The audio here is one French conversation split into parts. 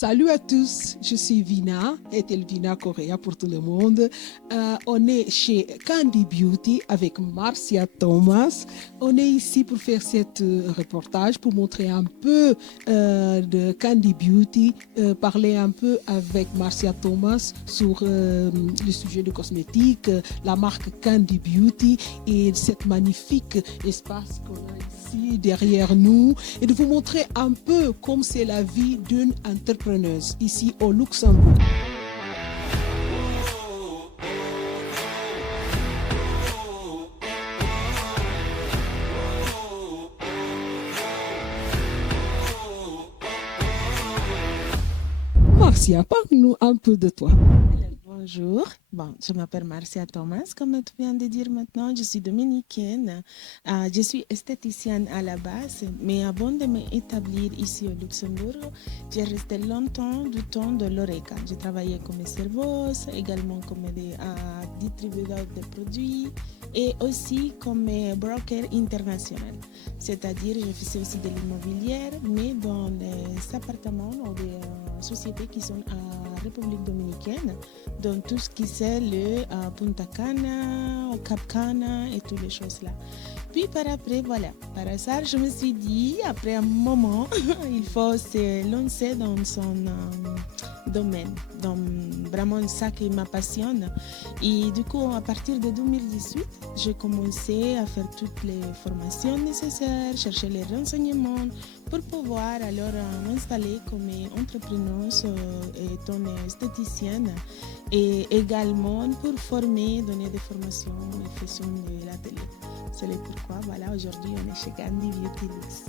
Salut à tous, je suis Vina, Etelvina Correa pour tout le monde. On est chez Candy Beauty avec Marcia Thomas. On est ici pour faire cet reportage, pour montrer un peu de Candy Beauty, parler un peu avec Marcia Thomas sur le sujet de cosmétiques, la marque Candy Beauty et cette magnifique espace qu'on a ici derrière nous et de vous montrer un peu comme c'est la vie d'une entrepreneuse ici au Luxembourg. Marcia, parle-nous un peu de toi. Bonjour, je m'appelle Marcia Thomas, comme tu viens de dire maintenant, je suis dominicaine, je suis esthéticienne à la base, mais avant de m'établir ici au Luxembourg, j'ai resté longtemps du temps de l'ORECA. J'ai travaillé comme serveuse, également comme distributeur de produits et aussi comme broker international. C'est-à-dire, je faisais aussi de l'immobilier, mais dans les appartements ou des sociétés qui sont à République dominicaine, dans tout ce qui c'est le Punta Cana, Cap Cana et toutes les choses là. Puis par après, voilà, par hasard, je me suis dit, après un moment, il faut se lancer dans son domaine, dans vraiment ça qui m'appassionne. Et du coup, à partir de 2018, j'ai commencé à faire toutes les formations nécessaires, chercher les renseignements pour pouvoir alors m'installer comme entrepreneuse étant esthéticienne et également pour former, donner des formations et faisons de l'atelier. C'est pourquoi, voilà, aujourd'hui, on est chez Candy Beauty Luxe.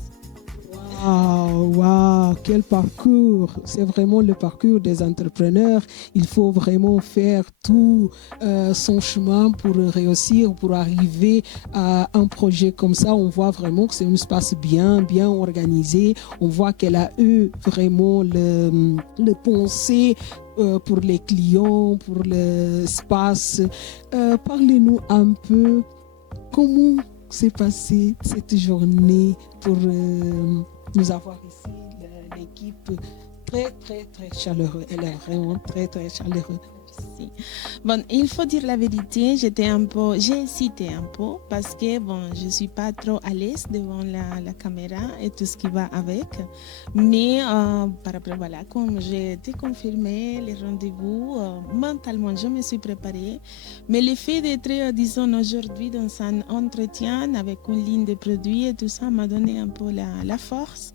Wow, quel parcours! C'est vraiment le parcours des entrepreneurs. Il faut vraiment faire tout son chemin pour réussir, pour arriver à un projet comme ça. On voit vraiment que c'est un espace bien organisé. On voit qu'elle a eu vraiment le pensée pour les clients, pour l'espace. Parlez-nous un peu comment s'est passée cette journée pour nous avoir ici l'équipe très chaleureux. Elle est vraiment très chaleureuse. Merci. Bon, il faut dire la vérité, j'ai hésité un peu parce que je suis pas trop à l'aise devant la caméra et tout ce qui va avec. Mais par après, voilà, comme j'ai été confirmé les rendez-vous, mentalement, je me suis préparée. Mais le fait d'être, disons, aujourd'hui dans un entretien avec une ligne de produits et tout ça m'a donné un peu la force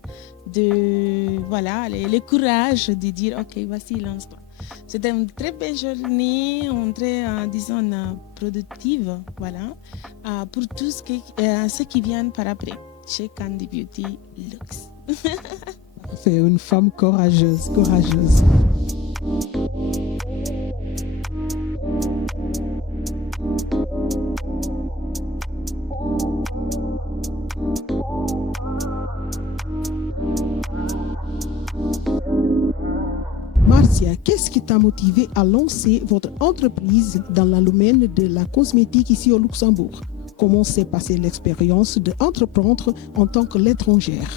le courage de dire, OK, voici l'instant. C'était une très belle journée, une très, productive, voilà, pour tout ce qui vient par après, chez Candy Beauty Luxe. C'est une femme courageuse. Marcia, qu'est-ce qui t'a motivé à lancer votre entreprise dans le domaine de la cosmétique ici au Luxembourg? Comment s'est passée l'expérience d'entreprendre en tant que l'étrangère?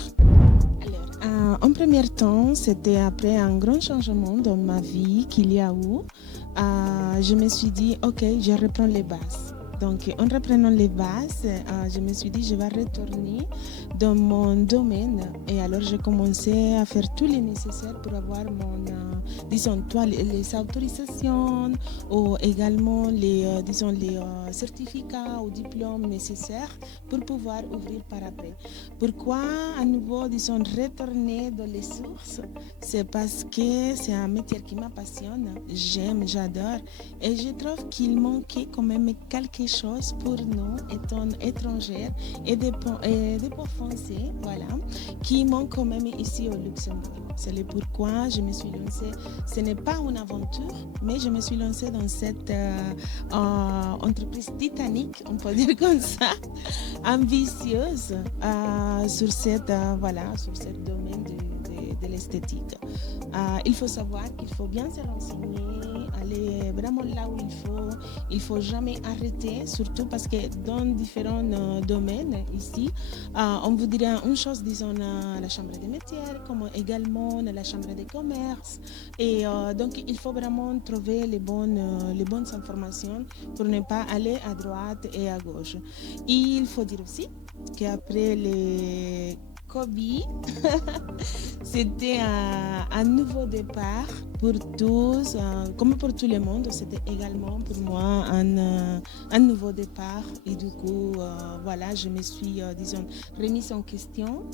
Alors, en premier temps, c'était après un grand changement dans ma vie qu'il y a eu. Je me suis dit, OK, je reprends les bases. Donc, en reprenant les bases, je me suis dit, je vais retourner dans mon domaine. Et alors, j'ai commencé à faire tout le nécessaire pour avoir les autorisations ou également les certificats ou diplômes nécessaires pour pouvoir ouvrir par après. Pourquoi, à nouveau, retourner dans les sources? C'est parce que c'est un métier qui m'appassionne. J'aime, j'adore. Et je trouve qu'il manquait quand même quelque chose pour nous, étant étrangères et des peaux foncées, voilà, qui manquent quand même ici au Luxembourg. C'est le pourquoi je me suis lancée. Ce n'est pas une aventure, mais je me suis lancée dans cette entreprise titanique, on peut dire comme ça, ambitieuse sur ce domaine de l'esthétique. Il faut savoir qu'il faut bien se renseigner, aller vraiment là où il faut. Il ne faut jamais arrêter, surtout parce que dans différents domaines ici, on vous dira une chose, disons, à la Chambre des métiers, comme également à la Chambre des commerces. Et donc, il faut vraiment trouver les bonnes informations pour ne pas aller à droite et à gauche. Il faut dire aussi qu'après les Covid, c'était un nouveau départ pour tous, comme pour tout le monde. C'était également pour moi un nouveau départ. Et du coup, voilà, je me suis, disons, remise en question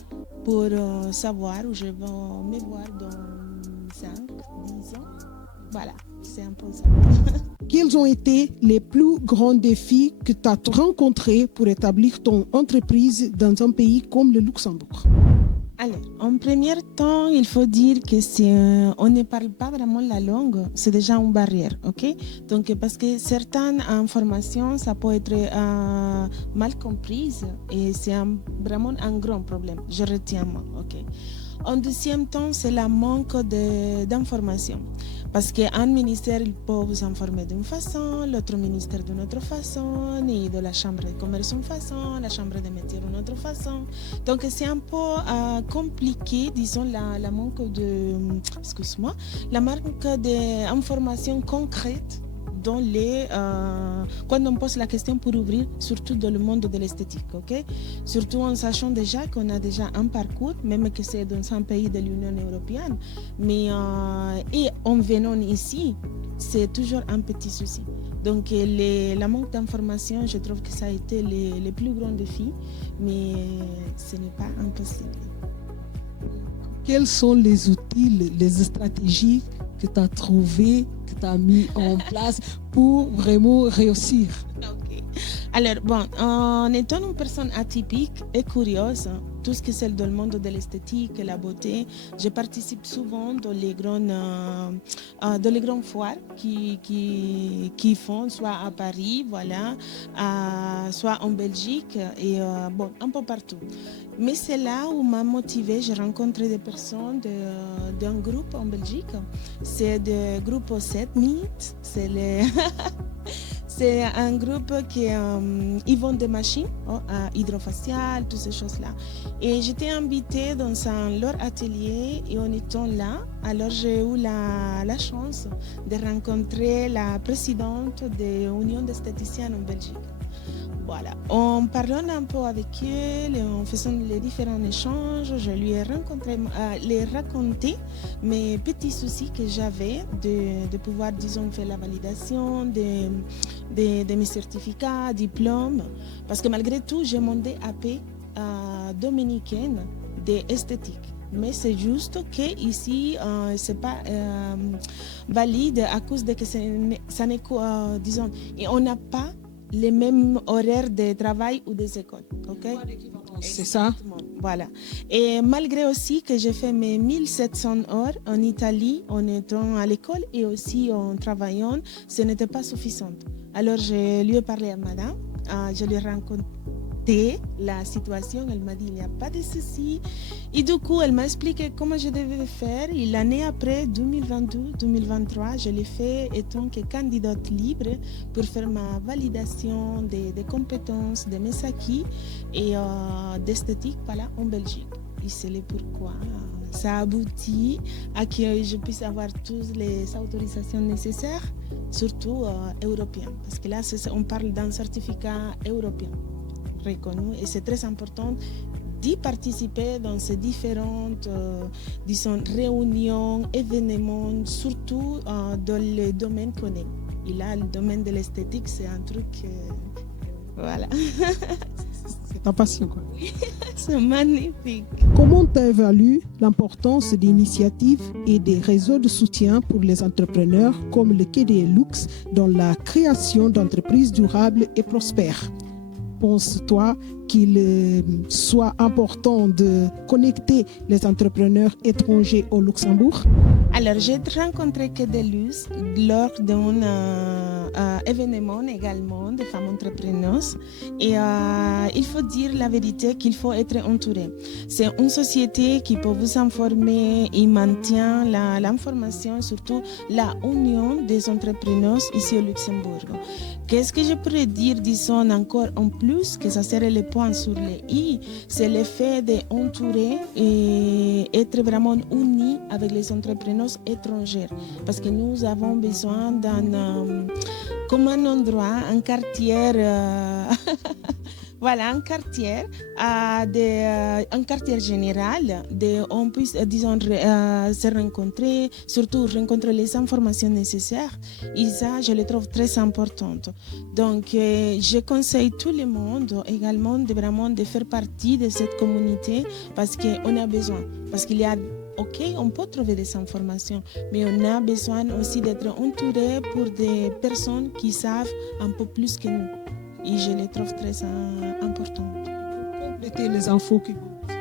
pour savoir où je vais me voir dans 5, 10 ans. Voilà, c'est un peu ça. Quels ont été les plus grands défis que tu as rencontrés pour établir ton entreprise dans un pays comme le Luxembourg? Alors, en premier temps, il faut dire que si on ne parle pas vraiment la langue, c'est déjà une barrière, ok? Donc, parce que certaines informations, ça peut être mal comprises et c'est vraiment un grand problème. Je retiens moi, ok? En deuxième temps, c'est le manque d'informations. Parce qu'un ministère, il peut vous informer d'une façon, l'autre ministère d'une autre façon, et de la chambre de commerce d'une façon, la chambre des métiers d'une autre façon. Donc c'est un peu compliqué, disons, la manque d'informations concrètes dans quand on pose la question pour ouvrir, surtout dans le monde de l'esthétique, ok? Surtout en sachant déjà qu'on a déjà un parcours, même que c'est dans un pays de l'Union européenne, mais et en venant ici, c'est toujours un petit souci. Donc la manque d'informations, je trouve que ça a été les plus grands défis, mais ce n'est pas impossible. Quels sont les outils, les stratégies que tu as trouvées, que tu as mis en place pour vraiment réussir? Okay. Alors, bon, en étant une personne atypique et curieuse, tout ce qui est dans le monde de l'esthétique et la beauté, je participe souvent dans les grandes foires qui font, soit à Paris, voilà, soit en Belgique et bon, un peu partout. Mais c'est là où m'a motivée. J'ai rencontré des personnes d'un groupe en Belgique. C'est le groupe 7 minutes. C'est un groupe qui ils vendent des machines hydrofaciales, toutes ces choses-là. Et j'étais invitée dans leur atelier et en étant là, alors j'ai eu la chance de rencontrer la présidente de l'Union d'esthéticiens en Belgique. Voilà. En parlant un peu avec elle, en faisant les différents échanges, je lui ai raconté mes petits soucis que j'avais de pouvoir, disons, faire la validation de mes certificats, diplômes. Parce que malgré tout, j'ai mon DAP dominicaine d'esthétique. Mais c'est juste qu'ici, ce n'est pas valide à cause de que ça n'est que, disons, et on n'a pas les mêmes horaires de travail ou des écoles. Okay? C'est ça. Voilà. Et malgré aussi que j'ai fait mes 1700 heures en Italie en étant à l'école et aussi en travaillant, ce n'était pas suffisant. Alors je lui ai parlé à madame, je lui ai raconté la situation, elle m'a dit il n'y a pas de souci. Et du coup, elle m'a expliqué comment je devais faire. Et l'année après, 2022-2023, je l'ai fait étant que candidate libre pour faire ma validation des compétences, de mes acquis et d'esthétique voilà, en Belgique. Et c'est le pourquoi ça aboutit à que je puisse avoir toutes les autorisations nécessaires, surtout européennes. Parce que là, on parle d'un certificat européen reconnu et c'est très important d'y participer dans ces différentes disons, réunions, événements, surtout dans le domaine qu'on aime. Et là, le domaine de l'esthétique, c'est un truc... voilà. C'est ta passion, quoi. Oui, c'est magnifique. Comment tu évalues l'importance des initiatives et des réseaux de soutien pour les entrepreneurs comme le KDLux dans la création d'entreprises durables et prospères? Penses-toi qu'il soit important de connecter les entrepreneurs étrangers au Luxembourg? Alors, j'ai rencontré KDLux lors d'un événements également de femmes entrepreneuses. Et il faut dire la vérité qu'il faut être entouré. C'est une société qui peut vous informer et maintient l'information, surtout la union des entrepreneurs ici au Luxembourg. Qu'est-ce que je pourrais dire, disons encore en plus, que ça serait le point sur les i, c'est le fait d'entourer et être vraiment unis avec les entrepreneurs étrangers. Parce que nous avons besoin d'un comme un endroit, un quartier, voilà, un quartier, un quartier général, où on puisse, disons, se rencontrer, surtout rencontrer les informations nécessaires. Et ça, je le trouve très important. Donc, je conseille tout le monde également de faire partie de cette communauté parce qu'on a besoin, parce qu'il y a OK, on peut trouver des informations, mais on a besoin aussi d'être entouré pour des personnes qui savent un peu plus que nous. Et je les trouve très importants. Compléter les infos que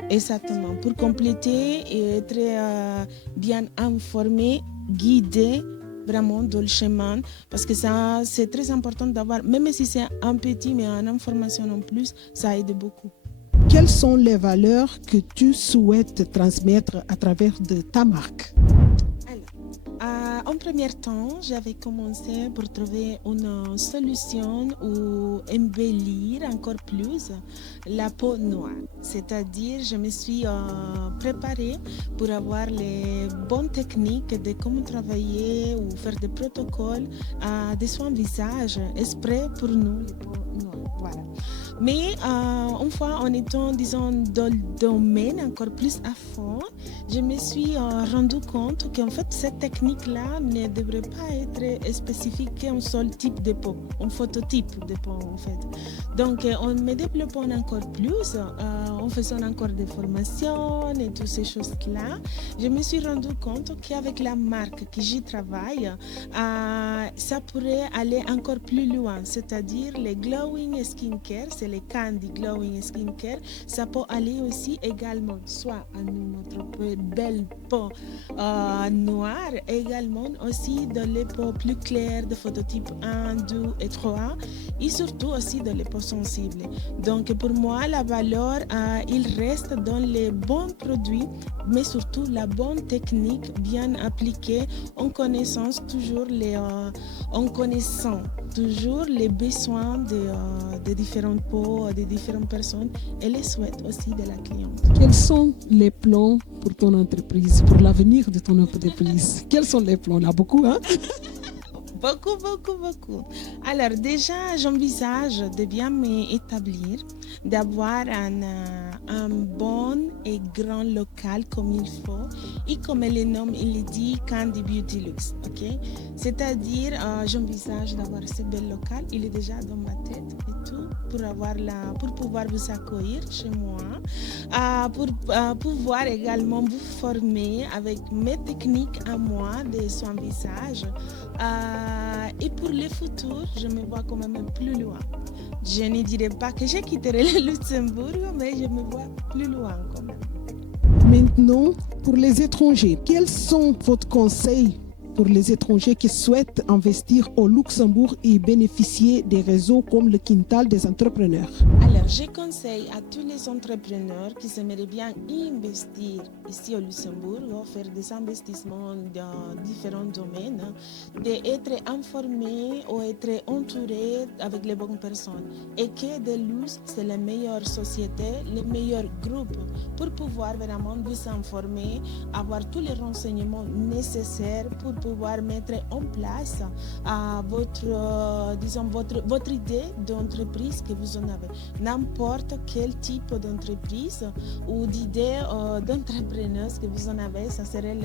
Exactement, pour compléter et être bien informé, guidé vraiment dans le chemin, parce que ça, c'est très important d'avoir, même si c'est un petit, mais une information en plus, ça aide beaucoup. Quelles sont les valeurs que tu souhaites transmettre à travers de ta marque? En premier temps, j'avais commencé pour trouver une solution ou embellir encore plus la peau noire. C'est-à-dire, je me suis préparée pour avoir les bonnes techniques de comment travailler ou faire des protocoles de soins visage exprès pour nous, les peaux noires. Voilà. Mais une fois en étant, disons, dans le domaine encore plus à fond, je me suis rendu compte qu'en fait, cette technique-là ne devrait pas être spécifique qu'un seul type de peau, un phototype de peau en fait. Donc, en me développant encore plus, en faisant encore des formations et toutes ces choses-là, je me suis rendu compte qu'avec la marque que j'y travaille, ça pourrait aller encore plus loin, c'est-à-dire les glowing skincare, c'est les Candy Glowing Skincare, ça peut aller aussi également soit à notre belle peau noire, également aussi dans les peaux plus claires de phototype 1, 2 et 3 et surtout aussi dans les peaux sensibles. Donc pour moi, la valeur, il reste dans les bons produits, mais surtout la bonne technique bien appliquée en connaissant toujours les besoins de différentes peaux, de différentes personnes et les souhaits aussi de la cliente. Quels sont les plans pour ton entreprise, pour l'avenir de ton entreprise? Quels sont les plans? Il y en a beaucoup, hein? Beaucoup. Alors déjà, j'envisage de bien m'établir, d'avoir un bon et grand local comme il faut. Et comme le nom, il dit Candy Beauty Luxe. Okay? C'est-à-dire, j'envisage d'avoir ce bel local. Il est déjà dans ma tête et tout pour pouvoir vous accueillir chez moi, pour pouvoir également vous former avec mes techniques à moi de soins visage. Et pour le futur, je me vois quand même plus loin. Je ne dirais pas que je quitterai le Luxembourg, mais je me vois plus loin quand même. Maintenant, pour les étrangers, quels sont vos conseils pour les étrangers qui souhaitent investir au Luxembourg et bénéficier des réseaux comme le Quintal des entrepreneurs? Alors, je conseille à tous les entrepreneurs qui aimeraient bien investir ici au Luxembourg, ou faire des investissements dans différents domaines, d'être informés ou être entourés avec les bonnes personnes. Et que Deluz, c'est la meilleure société, le meilleur groupe pour pouvoir vraiment vous informer, avoir tous les renseignements nécessaires pour pouvoir mettre en place votre idée d'entreprise que vous en avez. N'importe quel type d'entreprise ou d'idée d'entrepreneuse que vous en avez, ça serait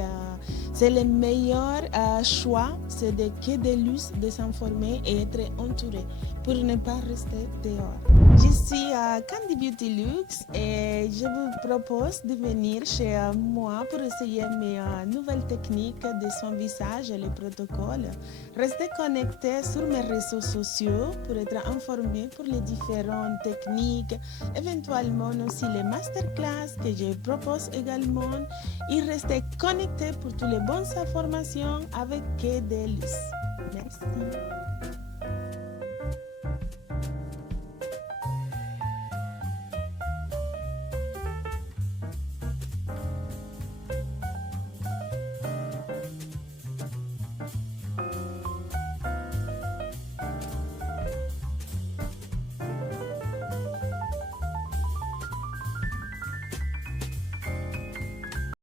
c'est le meilleur choix, c'est de Deluz, de s'informer et être entouré pour ne pas rester dehors. Je suis Candy Beauty Luxe et je vous propose de venir chez moi pour essayer mes nouvelles techniques de soins visage et les protocoles. Restez connectés sur mes réseaux sociaux pour être informés pour les différentes techniques, éventuellement aussi les masterclass que je propose également. Et restez connectés pour toutes les bonnes informations avec Deluz. Merci.